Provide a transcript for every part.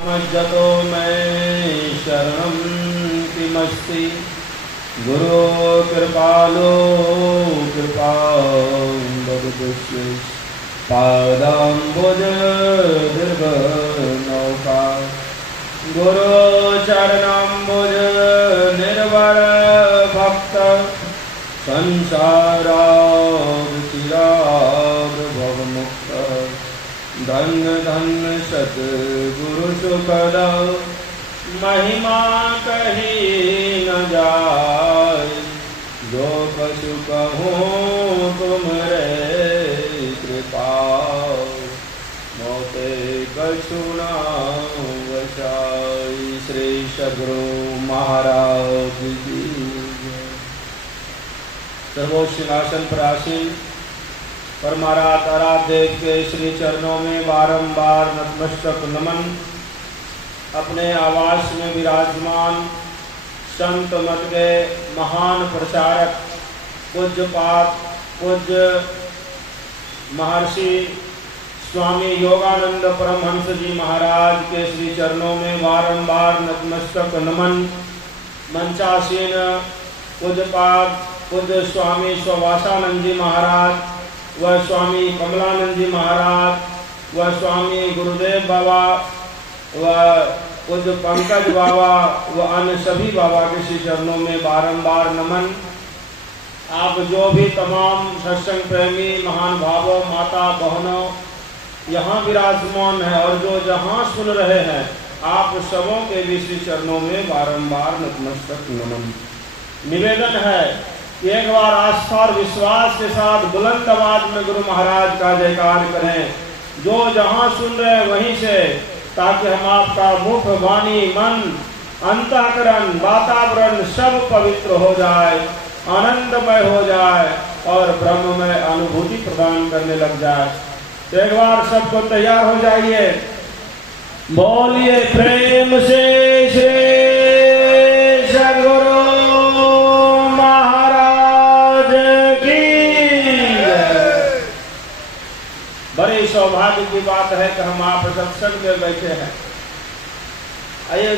मज्जतो मैं शरणं किमस्ति गुरो कृपालो कृपावदुष्य पादाम्बुज दीर्घनौका गुरो चरणाम्बुज निर्भर भक्त संसारावचिराग भवमुक्त धन्य धन्य सतगुरु सुखद महिमा कही न जाय जो कछु कहूँ तुम रे कृपा मोते कछु न वशाय। श्री सद्गुरु महाराज की सर्वोच्च सिंहासन पर आसीन परमाराध्य आराध्य के श्री चरणों में बारंबार नतमस्तक नमन। अपने आवास में विराजमान संत मत के महान प्रचारक पूज्य पाद पूज्य महर्षि स्वामी योगानंद परमहंस जी महाराज के श्री चरणों में बारंबार नतमस्तक नमन। मंचासीन पूज्य पाद पूज्य स्वामी स्ववासानंद जी महाराज व स्वामी कमलानंद जी महाराज व स्वामी गुरुदेव बाबा व पूज्य पंकज बाबा व अन्य सभी बाबा के श्री चरणों में बारंबार नमन। आप जो भी तमाम सत्संग प्रेमी महान भावों माता बहनों यहाँ विराजमान है और जो जहाँ सुन रहे हैं आप सबों के भी श्री चरणों में बारंबार नतमस्तक नमन। निवेदन है कि एक बार आस्था और विश्वास के साथ बुलंद आवाज में गुरु महाराज का जयकार करें। जो जहाँ सुन रहे हैं वहीं से, ताकि हम आपका मुख वाणी मन अंतःकरण वातावरण सब पवित्र हो जाए, आनंदमय हो जाए और ब्रह्म में अनुभूति प्रदान करने लग जाए। तो एक बार सबको तैयार हो जाइए, बोलिए प्रेम से श्री सद्गुरु महाराज की। बड़े सौभाग्य की बात है कि हम आप सत्संग में बैठे हैं। आइए,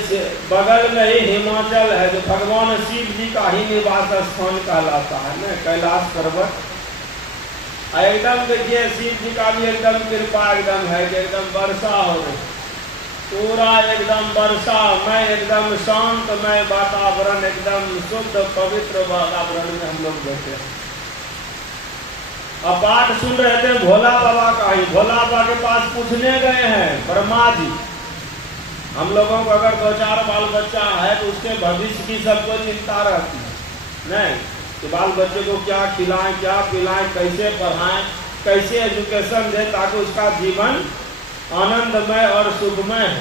बगल में ही हिमाचल है जो भगवान शिव जी का ही निवास स्थान कहलाता है ना, कैलाश पर्वत। एकदम देखिए शिव जी का भी एकदम कृपा एकदम है कि एकदम वर्षा हो रही, पूरा एकदम वर्षा में एकदम शांतमय वातावरण, एकदम शुद्ध पवित्र वातावरण में हम लोग बैठे हैं। अब पाठ सुन रहे थे भोला बाबा का ही। भोला बाबा के पास पूछने गए हैं ब्रह्मा जी, हम लोगों को अगर 2-4 बाल बच्चा है तो उसके भविष्य की सबको चिंता रहती है नहीं, कि बाल बच्चे को क्या खिलाएं क्या पिलाएं, कैसे पढ़ाएं, कैसे एजुकेशन दें ताकि उसका जीवन आनंदमय और सुखमय है।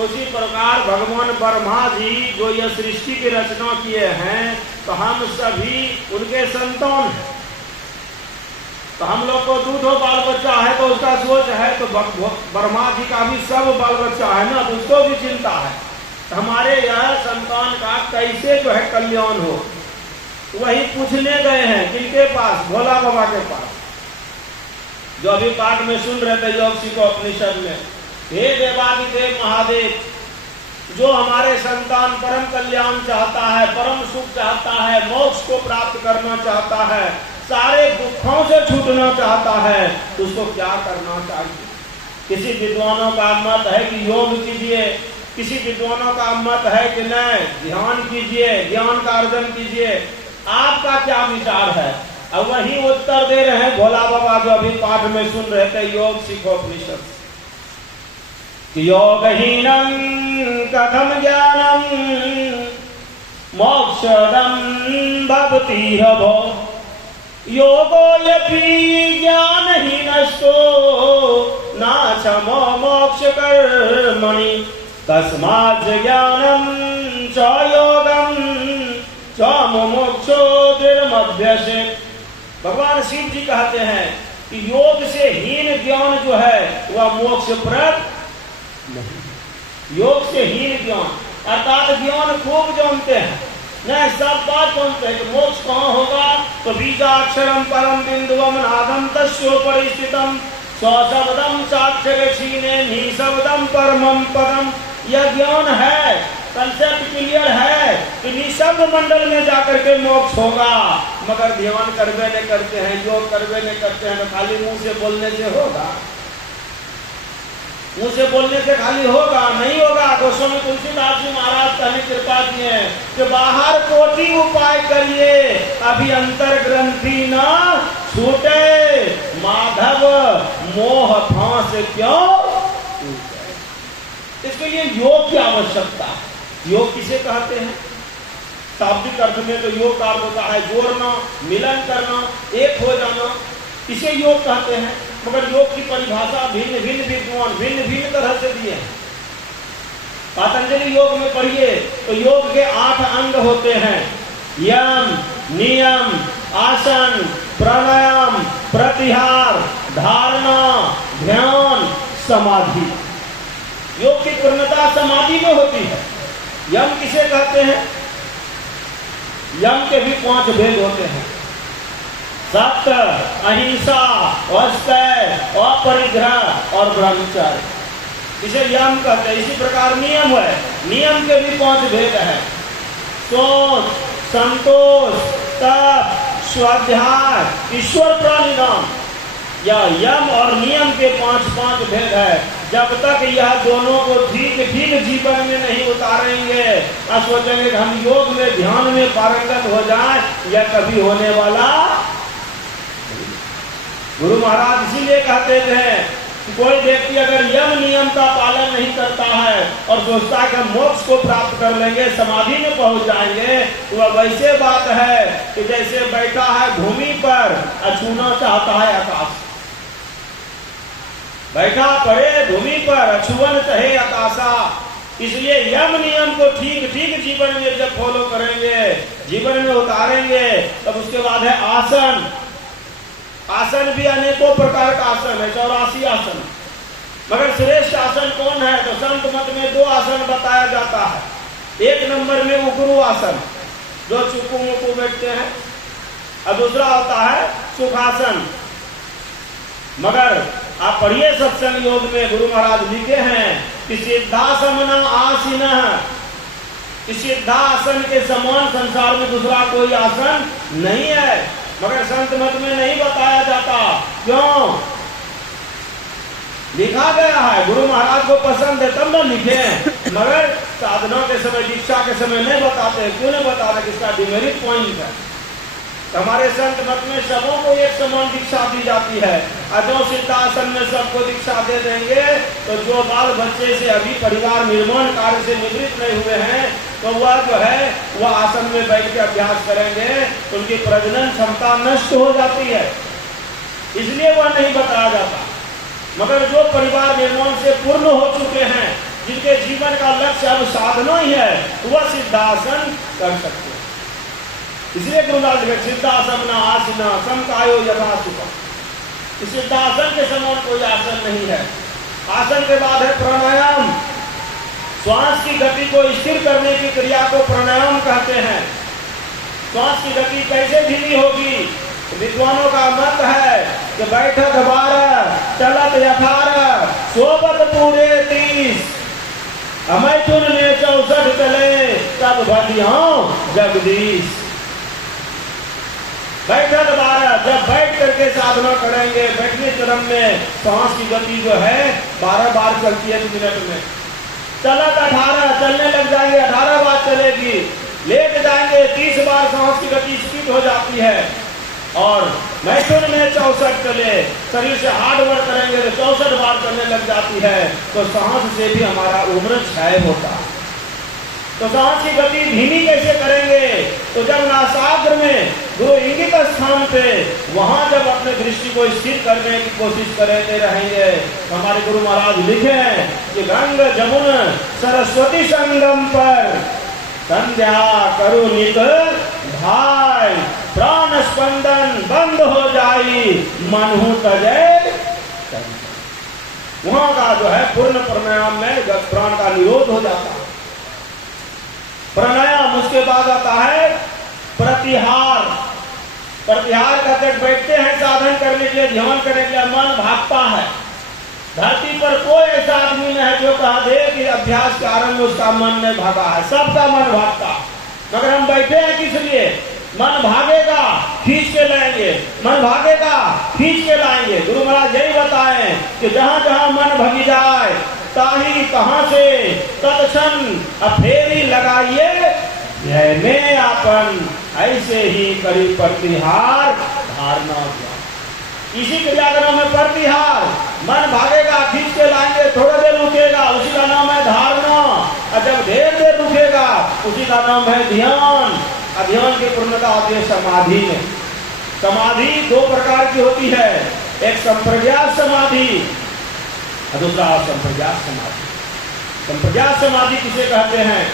उसी प्रकार भगवान ब्रह्मा जी जो ये सृष्टि की रचना किए हैं तो हम सभी उनके संतान हैं। तो हम लोग को दूधो बाल बच्चा है तो उसका सोच है, तो ब्रह्मा जी का भी सब बाल बच्चा है ना, तो उसको भी चिंता है तो हमारे यह संतान का कैसे जो है कल्याण हो। वही पूछने गए हैं किनके पास? भोला बाबा के पास। जो अभी पाठ में सुन रहे थे योग सीखो उपनिषद में, हे देवादिदेव महादेव, जो हमारे संतान परम कल्याण चाहता है, परम सुख चाहता है, मोक्ष को प्राप्त करना चाहता है, सारे दुखों से छूटना चाहता है, तो उसको क्या करना चाहिए? किसी विद्वानों का मत है कि योग कीजिए, किसी विद्वानों का मत है कि नहीं ध्यान कीजिए, ज्ञान का अर्जन कीजिए। आपका क्या विचार है? अब वही उत्तर दे रहे हैं भोला बाबा जो अभी पाठ में सुन रहे थे योग सीखो उपनिषद। योगहीनं कथम ज्ञानम मोक्षदं भवति भो, योगो यपि ज्ञानहीनस्तो नाशमो मोक्षकर्मणि, तस्मात् ज्ञानं च योगं च मुमुक्षो दृढ़मभ्यसेत्। भगवान शिव जी कहते हैं कि योग से हीन ज्ञान जो है वह मोक्षप्रद नहीं। योग से हीन ज्ञान अर्थात ज्ञान खूब जानते हैं, नहीं सब बात जानते हैं कि मोक्ष कहाँ होगा, तो बीजाक्षरम परम बिंदुवम नादम तस्योपरि स्थितम स्वशब्दम साक्षर क्षीणे निशब्दम परमम पदम। यह ज्ञान है, कंसेप्ट क्लियर है कि निशब्द मंडल में जाकर के मोक्ष होगा, मगर ध्यान करवे नहीं करते हैं, योग करवे नहीं करते हैं, तो खाली मुंह से बोलने से होगा? मुंह से बोलने से खाली होगा? नहीं होगा। गोस्वामी तुलसीदास जी महाराज कहने कृपा किए कि बाहर कोटि उपाय करिए, अभी अंतर ग्रंथि न छूटे, माधव मोह फांस क्यों टूटे। इसके लिए योग की आवश्यकता है। योग किसे कहते हैं? शाब्दिक अर्थ में तो योग का अर्थ होता है जोड़ना, मिलन करना, एक हो जाना, इसे योग कहते हैं। मगर योग की परिभाषा भिन्न भिन्न विद्वान भिन्न भिन्न तरह से दिए हैं। पतंजलि योग में पढ़िए तो योग के 8 अंग होते हैं, यम, नियम, आसन, प्राणायाम, प्रत्याहार, धारणा, ध्यान, समाधि। योग की पूर्णता समाधि में होती है। यम किसे कहते हैं? यम के भी 5 भेद होते हैं, सत्य, अहिंसा, अस्तेय, अपरिग्रह और ब्रह्मचर्य, इसे यम कहते हैं। इसी प्रकार नियम है, नियम के भी 5 भेद है, सोच, संतोष, तप, स्वाध्याय, ईश्वर प्राणिनाम। यह यम और नियम के 5 भेद है। जब तक यह दोनों को ठीक ठीक जीवन में नहीं उतारेंगे, सोचेंगे कि हम योग में ध्यान में पारंगत हो जाए, यह कभी होने वाला। गुरु महाराज इसीलिए कहते थे कि कोई व्यक्ति अगर यम नियम का पालन नहीं करता है और सोचता है कि मोक्ष को प्राप्त कर लेंगे, समाधि में पहुंच जाएंगे, तो वह वैसे बात है कि जैसे बैठा है भूमि पर अछूना चाहता है आकाश। बैठा पड़े भूमि पर अछुअन चाहे आकाशा। इसलिए यम नियम को ठीक ठीक जीवन में जब फॉलो करेंगे, जीवन में उतारेंगे, तब उसके बाद है आसन। आसन भी अनेकों प्रकार का आसन है, 84 आसन। मगर श्रेष्ठ आसन कौन है? तो संत मत में 2 आसन बताया जाता है। 1 नंबर में उग्र आसन, जो चुकू मुकू बैठते हैं, और दूसरा होता है सुखासन। मगर आप पढ़िए सत्संग योग में गुरु महाराज लिखे हैं कि सिद्धासन आसीन, सिद्धासन के समान संसार में दूसरा कोई आसन नहीं है। मगर संत मत में नहीं बताया जाता। क्यों? लिखा गया है, गुरु महाराज को पसंद है तब न लिखे, मगर साधना के समय, दीक्षा के समय नहीं बताते। क्यों नहीं बताते? किसका डिमेरिट पॉइंट है। हमारे संत मत में सबों को एक समान दीक्षा दी जाती है। जो सिद्धासन में सबको दीक्षा दे देंगे, तो जो बाल बच्चे से अभी परिवार निर्माण कार्य से निवृत्त नहीं हुए हैं, तो वह जो है वह आसन में बैठ के अभ्यास करेंगे, तो उनकी प्रजनन क्षमता नष्ट हो जाती है। इसलिए वह नहीं बताया जाता। मगर जो परिवार निर्माण से पूर्ण हो चुके हैं, जिनके जीवन का लक्ष्य अब साधना ही है, वह सिद्धासन कर सकते हैं। इसलिए गुरुनाथ सिद्धासन आसन समकायो यथा सुखम। सिद्धासन के समान कोई आसन नहीं है। आसन के बाद है प्राणायाम। श्वास की गति को स्थिर करने की क्रिया को प्राणायाम कहते हैं। श्वास की गति कैसे धीमी होगी? विद्वानों का मत है कि बैठक 12, चलत 18, सोबत पूरे 30, मैथुन में 64 चले, तब भजियां जगदीश। बैठक 12, जब बैठ करके साधना करेंगे, बैठने क्रम में सांस की गति जो है 12 बार चलती है मिनट में। चलत 18, चलने लग जाएंगे, 18 बार चलेगी। लेट जाएंगे, 30 बार सांस की गति स्पीड हो जाती है। और मैथुन में 64 चले, शरीर से हार्ड वर्क करेंगे तो 64 बार चलने लग जाती है। तो सांस से भी हमारा उम्र क्षय होता है। तो सांस की गति धीमी कैसे करेंगे? तो जब नासाग्र में गुरु इंगित स्थान पे, वहां जब अपने दृष्टि को स्थिर करने की कोशिश करते रहेंगे, तो हमारे गुरु महाराज लिखे हैं कि गंग जमुन सरस्वती संगम पर संध्या करो नित भाई, प्राण स्पंदन बंद हो जाई, मनहु तजय। वहां का जो है पूर्ण प्राणायाम में प्राण का निरोध हो जाता है। प्राणायाम, उसके बाद आता है प्रत्याहार। प्रतिहार करते बैठते हैं साधन करने के लिए, ध्यान करने के लिए, मन भागता है। धरती पर कोई ऐसा आदमी नहीं है जो कहा दे कि अभ्यास के आरंभ में उसका मन नहीं भागा है, सबका मन भागता। मगर हम बैठे हैं किस लिए? मन भागेगा खींच के लाएंगे, मन भागेगा खींच के लाएंगे। गुरु महाराज यही बताए कि जहां जहां मन भगी जाए ताही कहां से तत्क्षण फेरी लगाइए में आपन, ऐसे ही करी प्रतिहार धारणा। इसी क्रियाक्रम में प्रतिहार, मन भागेगा खींच के लाएंगे, थोड़ा देर रुकेगा, उसी का नाम है धारणा। और जब देर देर रुकेगा उसी का नाम है ध्यान। ध्यान की पूर्णता होती है समाधि में। समाधि दो प्रकार की होती है, एक संप्रज्ञात समाधि और दूसरा असंप्रज्ञात समाधि। संप्रज्ञात समाधि किसे कहते हैं?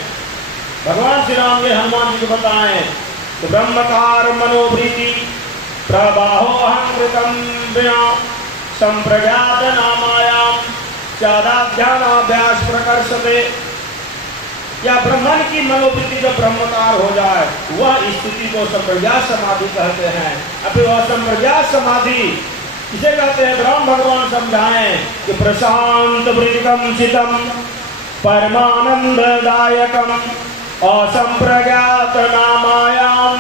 भगवान श्री राम ने हनुमान जी को बताएं तो ब्रह्मकार मनोवृत्ति प्रबाहो अहंकृतम विना संप्रज्ञात नामायाम चादाभ्यास प्रकर्षते। या ब्रह्मन की मनोवृत्ति जब ब्रह्मकार हो जाए वह स्थिति को संप्रज्ञात समाधि कहते हैं। अभी वह संप्रज्ञात समाधि इसे कहते हैं? राम भगवान समझाएं कि प्रशांत वृत्तिकम चितम परमानंददायकम असंप्रज्ञात नामायाम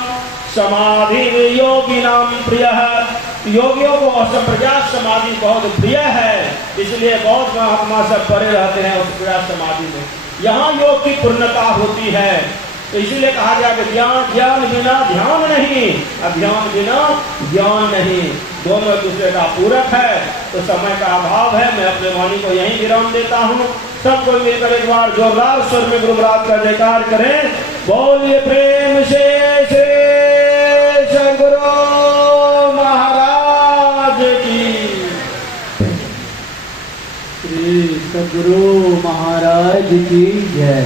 समाधि योगिनाम प्रिय। योगियों को असंप्रज्ञात समाधि बहुत प्रिय है, इसलिए बहुत महात्मा सब परे रहते हैं असंप्रज्ञात समाधि में। यहाँ योग की पूर्णता होती है, तो इसीलिए कहा गया कि ज्ञान बिना ध्यान नहीं, अध्यान बिना ज्ञान नहीं। दोनों एक दूसरे का पूरक है। तो समय का अभाव है, मैं अपने वाणी को यहीं विराम देता हूँ। सबको मिलकर एक बार जोरदार स्वर में गुरु महाराज का जयकार करें। बोलिए प्रेम से गुरु महाराज की। श्री सद्गुरु महाराज की जय।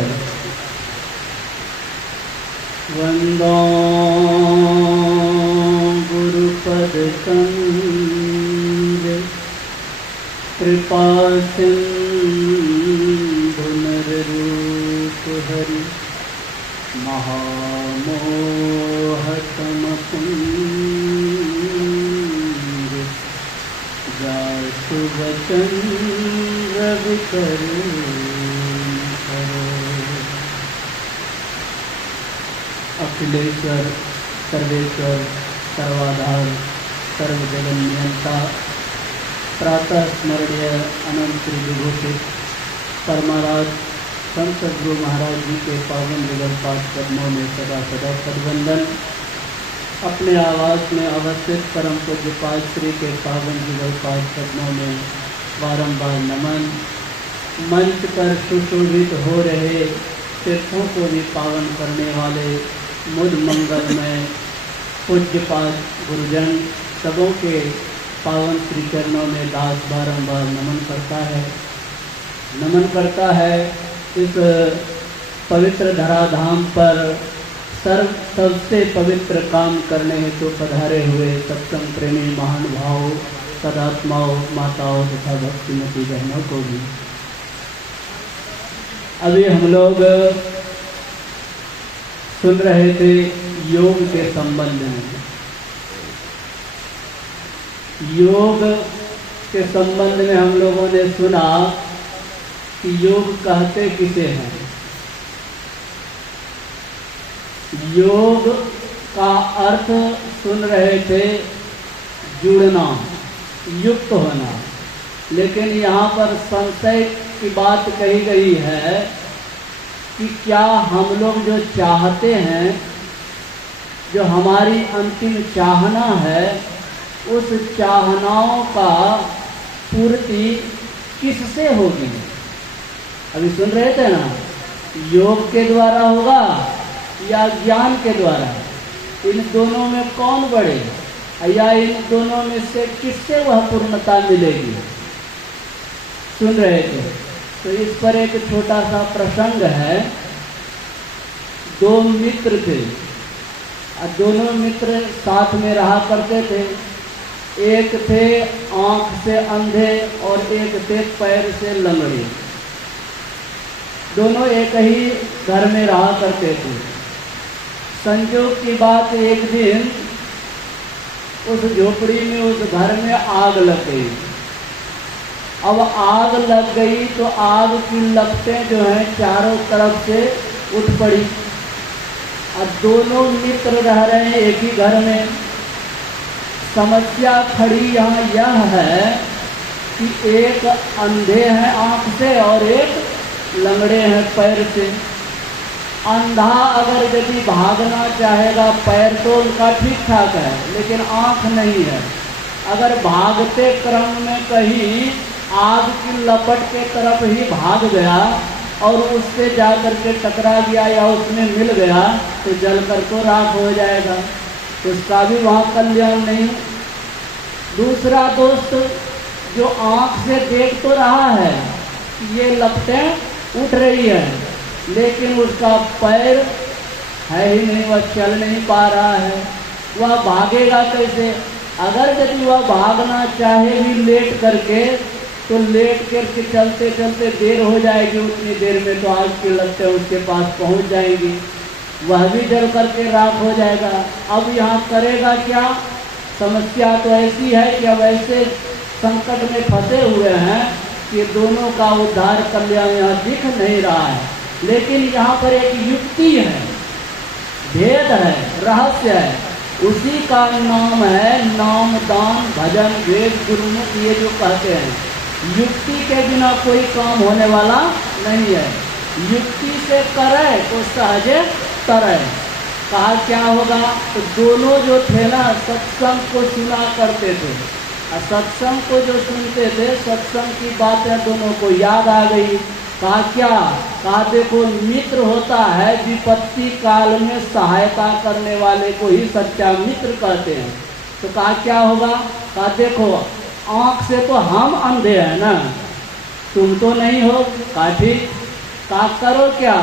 वंदो गुरुपद कंज कृपा सिंधु नररूप हरि महामोहतम पुंज जासु वचन रवि करो। अखिलेश्वर सर्वेश्वर सर्वाधार सर्वजगन नियंता प्रातः स्मरणीय अनंत विभूषित परमाराज संत सद्गुरु महाराज जी के पावन जुगल पाठ कदमों में सदा सदा सद्वंदन। अपने आवास में अवस्थित परम पूज्य पादश्री के पावन जुगल पाठ कदमों में बारंबार नमन। मंच पर सुशोभित हो रहे तीर्थों को भी पावन करने वाले मुद मंगल में पूज्यपाद गुरुजन सबों के पावन श्री चरणों में दास बारंबार नमन करता है। इस पवित्र धराधाम पर सबसे पवित्र काम करने हेतु पधारे हुए सत्संग प्रेमी महानुभाव सदात्माओं माताओं तथा भक्तिमती बहनों को भी अभी हम लोग सुन रहे थे योग के संबंध में। योग के संबंध में हम लोगों ने सुना कि योग कहते किसे हैं। योग का अर्थ सुन रहे थे जुड़ना, युक्त होना, लेकिन यहाँ पर संशय की बात कही गई है कि क्या हम लोग जो चाहते हैं, जो हमारी अंतिम चाहना है, उस चाहनाओं का पूर्ति किससे होगी? अभी सुन रहे थे ना, योग के द्वारा होगा या ज्ञान के द्वारा? इन दोनों में कौन बढ़े, या इन दोनों में से किससे वह पूर्णता मिलेगी? सुन रहे थे। तो इस पर एक छोटा सा प्रसंग है। दो मित्र थे, दोनों मित्र साथ में रहा करते थे। एक थे आंख से अंधे और एक थे पैर से लंगड़े। दोनों एक ही घर में रहा करते थे। संयोग की बात, एक दिन उस झोपड़ी में, उस घर में आग लग गई। अब आग लग गई तो आग की लपटें जो हैं चारों तरफ से उठ पड़ी। अब दोनों मित्र रह रहे हैं एक ही घर में। समस्या खड़ी यहाँ यह है कि एक अंधे हैं आँख से और एक लंगड़े हैं पैर से। अंधा अगर यदि भागना चाहेगा, पैर तो उनका ठीक ठाक है लेकिन आँख नहीं है, अगर भागते क्रम में कहीं आग की लपट के तरफ ही भाग गया और उससे जा कर के टकरा गया या उसमें मिल गया तो जल कर तो राख हो जाएगा, उसका भी वहाँ कल्याण नहीं। दूसरा दोस्त जो आँख से देख तो रहा है ये लपटें उठ रही है, लेकिन उसका पैर है ही नहीं, वह चल नहीं पा रहा है, वह भागेगा कैसे? अगर यदि वह भागना चाहे भी लेट करके तो लेट करके चलते चलते देर हो जाएगी, उतनी देर में तो आग की लपटें उसके पास पहुंच जाएंगी, वह भी जल करके राख हो जाएगा। अब यहाँ करेगा क्या? समस्या तो ऐसी है कि अब ऐसे संकट में फंसे हुए हैं कि दोनों का उद्धार कल्याण यहाँ दिख नहीं रहा है। लेकिन यहाँ पर एक युक्ति है, भेद है, रहस्य है, उसी का नाम है नाम दान भजन वेद गुरुमुख। ये जो कहते हैं युक्ति के बिना कोई काम होने वाला नहीं है, युक्ति से करे तो सहजे तरे। कहा क्या होगा? तो दोनों जो थे ना सत्संग को सुना करते थे, और सत्संग को जो सुनते थे सत्संग की बातें दोनों को याद आ गई। कहा क्या? कहा देखो मित्र होता है विपत्ति काल में सहायता करने वाले को ही सच्चा मित्र कहते हैं। तो कहा क्या होगा? कहा देखो आँख से तो हम अंधे हैं ना, तुम तो नहीं हो। कहा ठीक। कहा करो क्या?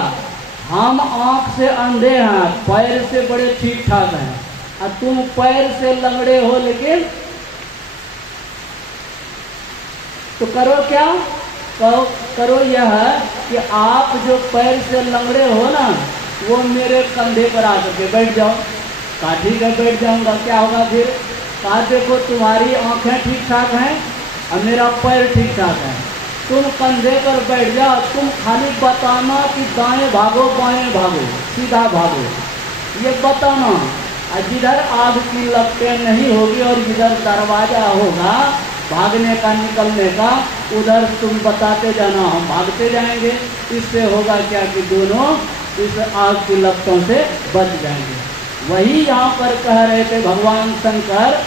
हम आँख से अंधे हैं, पैर से बड़े ठीक ठाक हैं, और तुम पैर से लंगड़े हो, लेकिन तो करो क्या? करो यह कि आप जो पैर से लंगड़े हो ना वो मेरे कंधे पर आ करके बैठ जाओ। कहा ठीक है बैठ जाऊंगा। क्या होगा फिर? कहा देखो तुम्हारी आंखें ठीक ठाक हैं और मेरा पैर ठीक ठाक है, तुम कंधे पर बैठ जाओ, तुम खाली बताना कि दाएं भागो बाएं भागो सीधा भागो, ये बताना। और जिधर आग की लपटें नहीं होगी और जिधर दरवाजा होगा भागने का निकलने का, उधर तुम बताते जाना, हम भागते जाएंगे। इससे होगा क्या कि दोनों इस आग की लपटों से बच जाएंगे। वही यहाँ पर कह रहे थे भगवान शंकर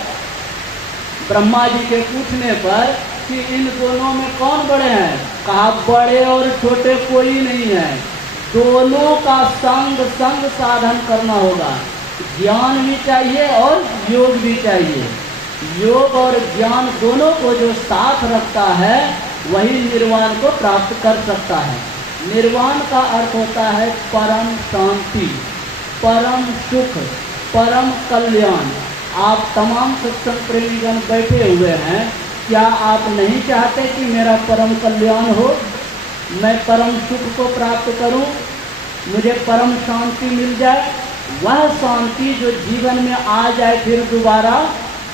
ब्रह्मा जी के पूछने पर कि इन दोनों में कौन बड़े हैं? कहा बड़े और छोटे कोई नहीं है, दोनों का संग संग साधन करना होगा। ज्ञान भी चाहिए और योग भी चाहिए। योग और ज्ञान दोनों को जो साथ रखता है वही निर्वाण को प्राप्त कर सकता है। निर्वाण का अर्थ होता है परम शांति, परम सुख, परम कल्याण। आप तमाम सत्संग प्रेमीगण बैठे हुए हैं, क्या आप नहीं चाहते कि मेरा परम कल्याण हो, मैं परम सुख को प्राप्त करूं, मुझे परम शांति मिल जाए? वह शांति जो जीवन में आ जाए फिर दोबारा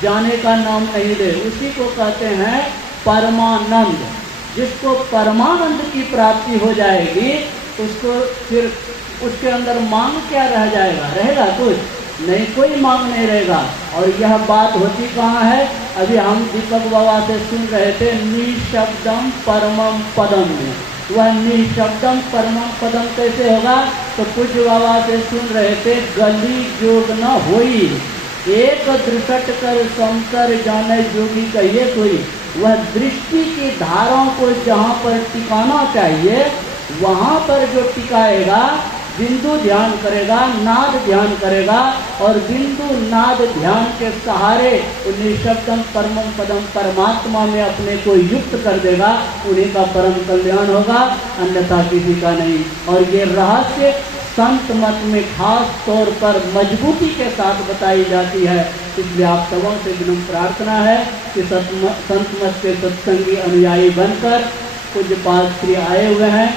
जाने का नाम नहीं ले, उसी को कहते हैं परमानंद। जिसको परमानंद की प्राप्ति हो जाएगी उसको फिर उसके अंदर मांग क्या रह जाएगा? रहेगा कुछ नहीं, कोई मांग नहीं रहेगा। और यह बात होती कहाँ है? अभी हम दीपक बाबा से सुन रहे थे निशब्दम परमम पदम में। वह निशब्दम परमम पदम कैसे होगा? तो पूज्य बाबा से सुन रहे थे गली जोग न होई, एक दृष्ट कर संकर जाने जोगी कहिए कोई। वह दृष्टि की धाराओं को जहाँ पर टिकाना चाहिए वहाँ पर जो टिकाएगा, बिंदु ध्यान करेगा, नाद ध्यान करेगा, और बिंदु नाद ध्यान के सहारे निशब्दम परमम पदम परमात्मा में अपने को युक्त कर देगा, उन्हीं का परम कल्याण होगा, अन्यथा किसी का नहीं। और ये रहस्य संत मत में खास तौर पर मजबूती के साथ बताई जाती है। इसलिए आप सबों से विनम्र प्रार्थना है कि संत मत के सत्संगी अनुयायी बनकर पूज्य पाद श्री आए हुए हैं,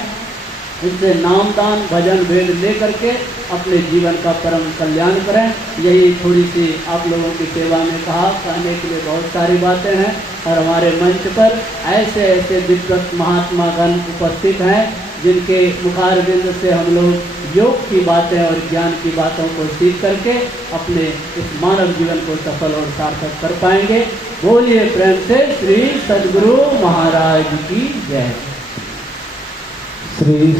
उनसे नाम दान भजन भेद ले करके अपने जीवन का परम कल्याण करें। यही थोड़ी सी आप लोगों की सेवा में कहा, कहने के लिए बहुत सारी बातें हैं और हमारे मंच पर ऐसे ऐसे विद्वत महात्मा गण उपस्थित हैं जिनके मुखारबिंद से हम लोग योग की बातें और ज्ञान की बातों को सीख करके अपने इस मानव जीवन को सफल और सार्थक कर पाएंगे। बोलिए प्रेम से श्री सद्गुरु महाराज की जय। श्री